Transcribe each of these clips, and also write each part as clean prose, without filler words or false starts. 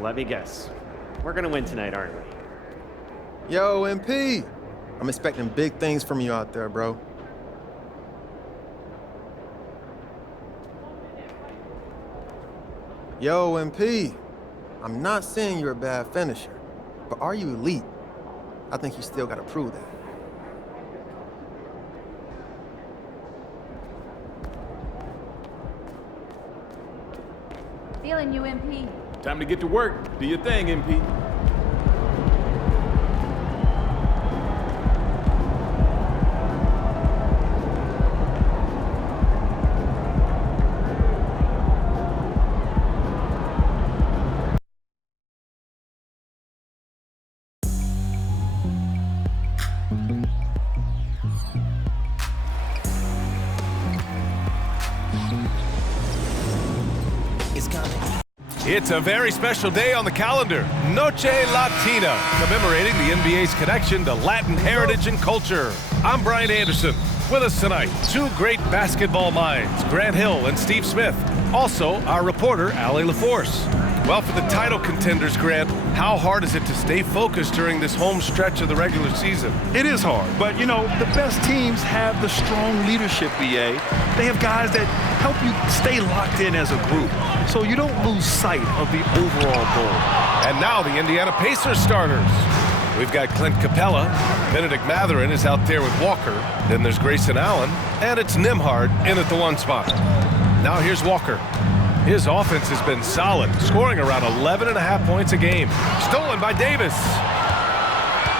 Let me guess. We're gonna win tonight, aren't we? Yo, MP! I'm expecting big things from you out there, bro. Yo, MP! I'm not saying you're a bad finisher, but are you elite? I think you still gotta prove that. Feeling you, MP. Time to get to work. Do your thing, MP. It's a very special day on the calendar, Noche Latina, commemorating the NBA's connection to Latin heritage and culture. I'm Brian Anderson. With us tonight, two great basketball minds, Grant Hill and Steve Smith. Also, our reporter, Allie LaForce. Well, for the title contenders, Grant, how hard is it to stay focused during this home stretch of the regular season? It is hard, but you know, the best teams have the strong leadership, BA. They have guys that help you stay locked in as a group, so you don't lose sight of the overall goal. And now the Indiana Pacers starters. We've got Clint Capella, Benedict Mathurin is out there with Walker, then there's Grayson Allen, and it's Nembhard in at the one spot. Now here's Walker. His offense has been solid, scoring around 11.5 points a game. Stolen by Davis.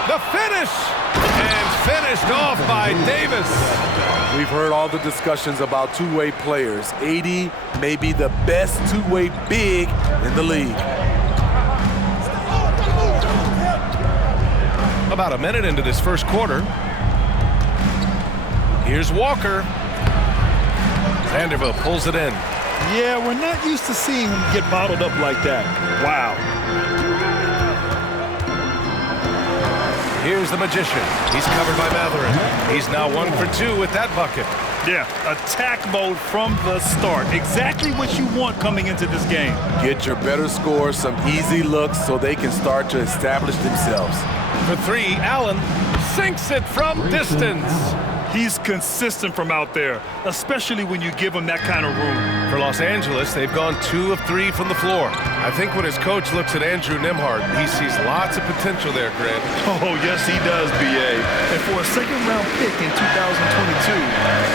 The finish! And finished off by Davis. We've heard all the discussions about two-way players. AD may be the best two-way big in the league. About a minute into this first quarter. Here's Walker. Vanderbilt pulls it in. Yeah, we're not used to seeing him get bottled up like that. Wow. Here's the Magician. He's covered by Mathurin. He's now 1 for 2 with that bucket. Yeah, attack mode from the start. Exactly what you want coming into this game. Get your better scores, some easy looks so they can start to establish themselves. For 3, Allen sinks it from distance. He's consistent from out there, especially when you give him that kind of room. For Los Angeles, they've gone 2 of 3 from the floor. I think when his coach looks at Andrew Nembhard, he sees lots of potential there, Grant. Oh, yes, he does, BA. And for a second-round pick in 2022,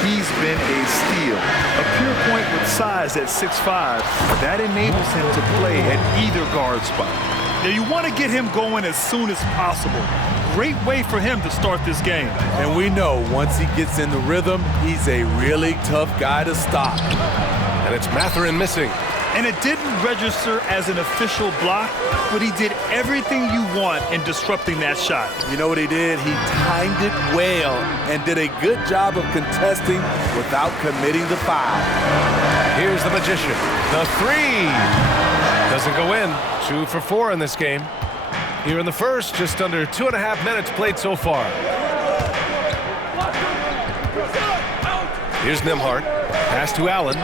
he's been a steal. A pure point with size at 6'5", that enables him to play at either guard spot. Now, you want to get him going as soon as possible. Great way for him to start this game. And we know once he gets in the rhythm, he's a really tough guy to stop. And it's Mathurin missing. And it didn't register as an official block, but he did everything you want in disrupting that shot. You know what he did? He timed it well and did a good job of contesting without committing the foul. Here's the Magician. The 3 doesn't go in. 2 for 4 in this game. Here in the first, just under 2.5 minutes played so far. Here's Nembhard. Pass to Allen.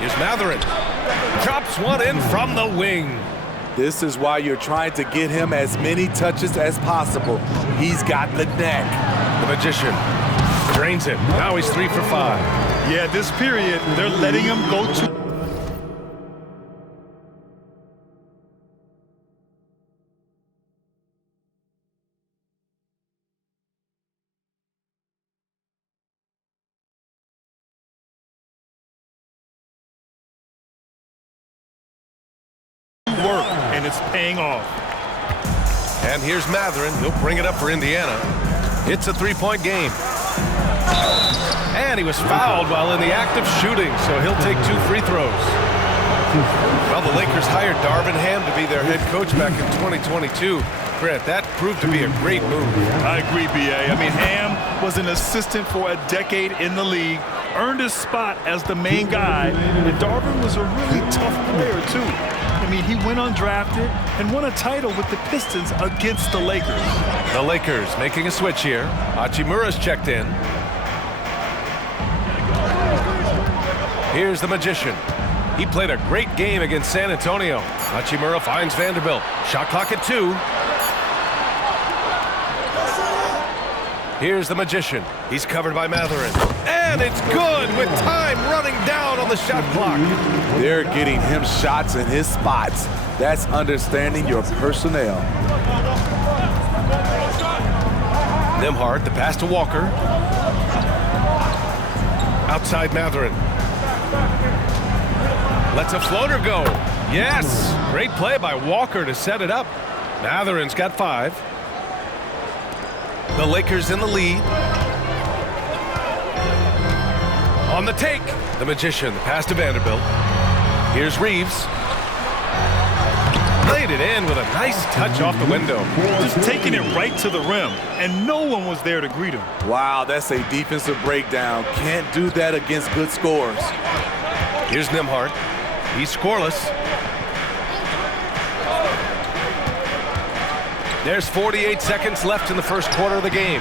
Here's Mathurin. Drops one in from the wing. This is why you're trying to get him as many touches as possible. He's got the neck. The Magician drains it. Now he's 3 for 5. Yeah, this period, they're letting him go to... work, and it's paying off. And here's Mathurin. He'll bring it up for Indiana. It's a 3-point game. And he was fouled while in the act of shooting, so he'll take 2 free throws. Well, the Lakers hired Darvin Ham to be their head coach back in 2022. Grant, that proved to be a great move. I agree, BA. I mean, Ham was an assistant for a decade in the league, earned his spot as the main guy, and Darvin was a really tough player, too. I mean, he went undrafted and won a title with the Pistons against the Lakers. The Lakers making a switch here. Hachimura's checked in. Here's the Magician. He played a great game against San Antonio. NewEra finds Vanderbilt. Shot clock at 2. Here's the Magician. He's covered by Matherin. And it's good with time running down on the shot clock. They're getting him shots in his spots. That's understanding your personnel. Nembhard, the pass to Walker. Outside Matherin. Lets a floater go. Yes! Great play by Walker to set it up. Matherin's got 5. The Lakers in the lead. On the take, the Magician, the pass to Vanderbilt. Here's Reeves. Laid it in with a nice touch off the window. Just taking it right to the rim, and no one was there to greet him. Wow, that's a defensive breakdown. Can't do that against good scores. Here's Nembhard. He's scoreless. There's 48 seconds left in the first quarter of the game.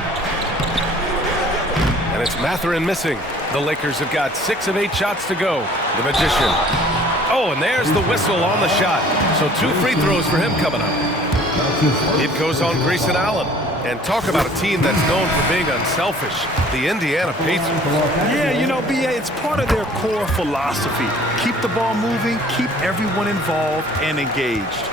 And it's Matherin missing. The Lakers have got 6 of 8 shots to go. The Magician. Oh, and there's the whistle on the shot. So 2 free throws for him coming up. It goes on Grayson Allen. And talk about a team that's known for being unselfish. The Indiana Pacers. Yeah, you know, BA, it's part of their core philosophy. Keep the ball moving, keep everyone involved and engaged.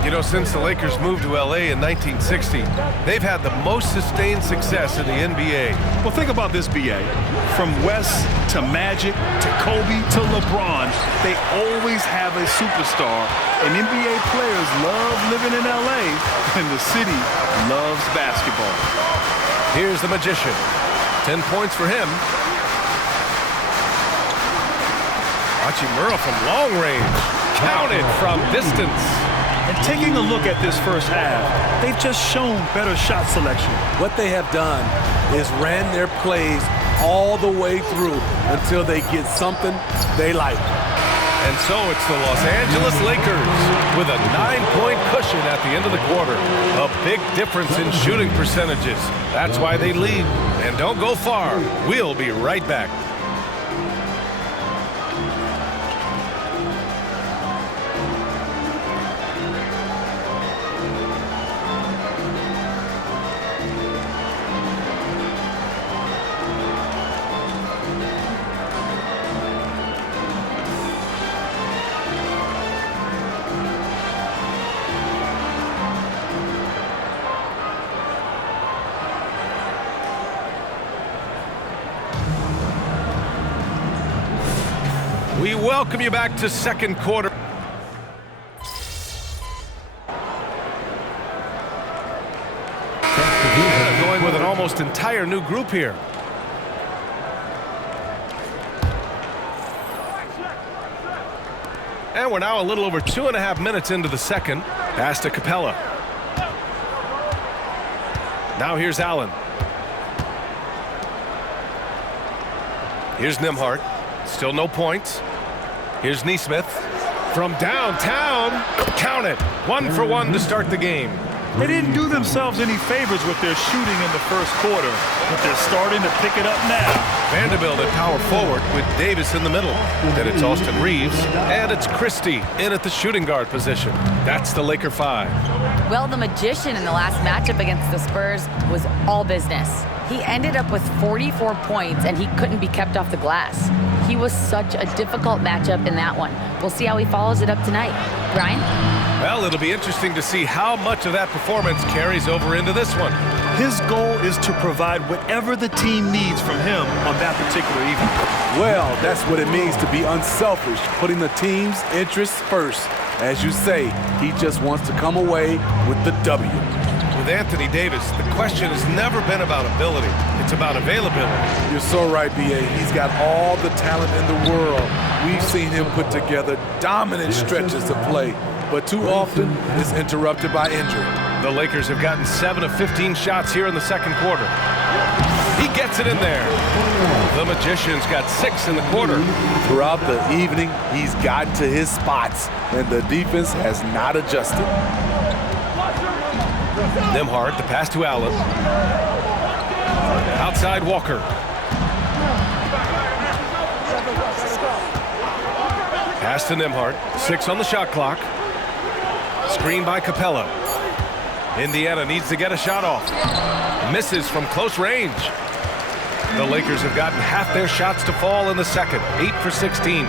You know, since the Lakers moved to LA in 1960, they've had the most sustained success in the NBA. Well, think about this, BA. From West to Magic to Kobe to LeBron, they always have a superstar. And NBA players love living in LA, and the city loves basketball. Here's the Magician. 10 points for him. NewEra from long range. Counted from distance. And taking a look at this first half, they've just shown better shot selection. What they have done is ran their plays all the way through until they get something they like. And so it's the Los Angeles Lakers with a 9-point cushion at the end of the quarter. A big difference in shooting percentages. That's why they lead. And don't go far. We'll be right back. We welcome you back to second quarter. Going with an almost entire new group here. And we're now a little over 2.5 minutes into the second. Pass to Capella. Now here's Allen. Here's Nembhard. Still no points. Here's Nesmith from downtown. Count it. 1 for 1 to start the game. They didn't do themselves any favors with their shooting in the first quarter, but they're starting to pick it up now. Vanderbilt at power forward with Davis in the middle. Then it's Austin Reeves, and it's Christie in at the shooting guard position. That's the Laker 5. Well, the Magician in the last matchup against the Spurs was all business. He ended up with 44 points, and he couldn't be kept off the glass. He was such a difficult matchup in that one. We'll see how he follows it up tonight. Brian? Well, it'll be interesting to see how much of that performance carries over into this one. His goal is to provide whatever the team needs from him on that particular evening. Well, that's what it means to be unselfish, putting the team's interests first. As you say, he just wants to come away with the W. With Anthony Davis, the question has never been about ability. It's about availability. You're so right, B.A. He's got all the talent in the world. We've seen him put together dominant stretches of play, but too often is interrupted by injury. The Lakers have gotten 7 of 15 shots here in the second quarter. He gets it in there. The Magician's got 6 in the quarter. Throughout the evening, he's gotten to his spots, and the defense has not adjusted. Nembhard, the pass to Allen. Outside Walker. Pass to Nembhard. 6 on the shot clock. Screen by Capella. Indiana needs to get a shot off. Misses from close range. The Lakers have gotten half their shots to fall in the second. 8 for 16.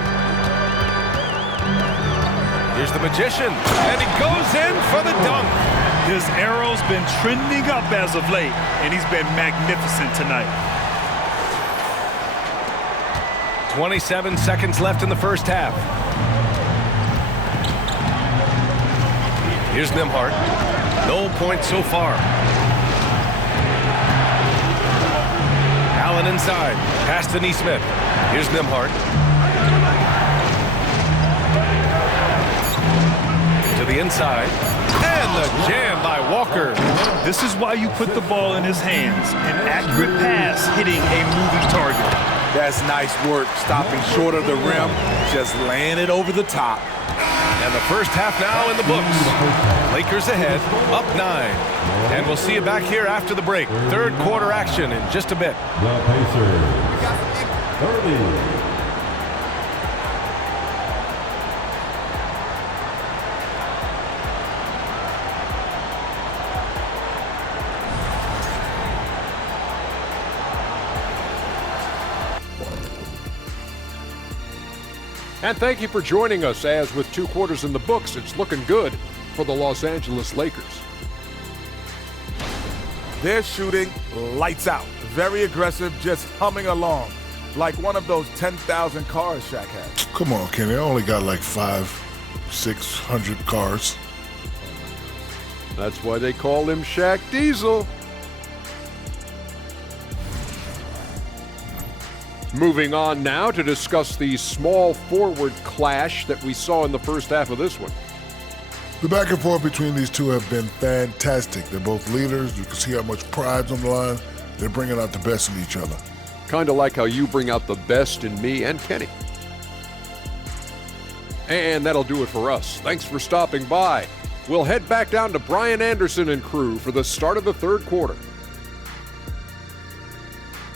Here's the Magician, and he goes in for the dunk. His arrow's been trending up as of late, and he's been magnificent tonight. 27 seconds left in the first half. Here's Nembhard. No points so far. Allen inside. Pass to Nesmith. Here's Nembhard. To the inside. And the jam by Walker. This is why you put the ball in his hands. An accurate pass hitting a moving target. That's nice work, stopping short of the rim, just laying it over the top. And the first half now in the books. Lakers ahead, up 9. And we'll see you back here after the break. Third quarter action in just a bit. The Pacers, 30. And thank you for joining us, as with 2 quarters in the books, it's looking good for the Los Angeles Lakers. They're shooting lights out. Very aggressive, just humming along. Like one of those 10,000 cars Shaq had. Come on, Kenny. I only got like 600 cars. That's why they call him Shaq Diesel. Moving on now to discuss the small forward clash that we saw in the first half of this one. The back and forth between these two have been fantastic. They're both leaders. You can see how much pride's on the line. They're bringing out the best in each other. Kind of like how you bring out the best in me and Kenny. And that'll do it for us. Thanks for stopping by. We'll head back down to Brian Anderson and crew for the start of the third quarter.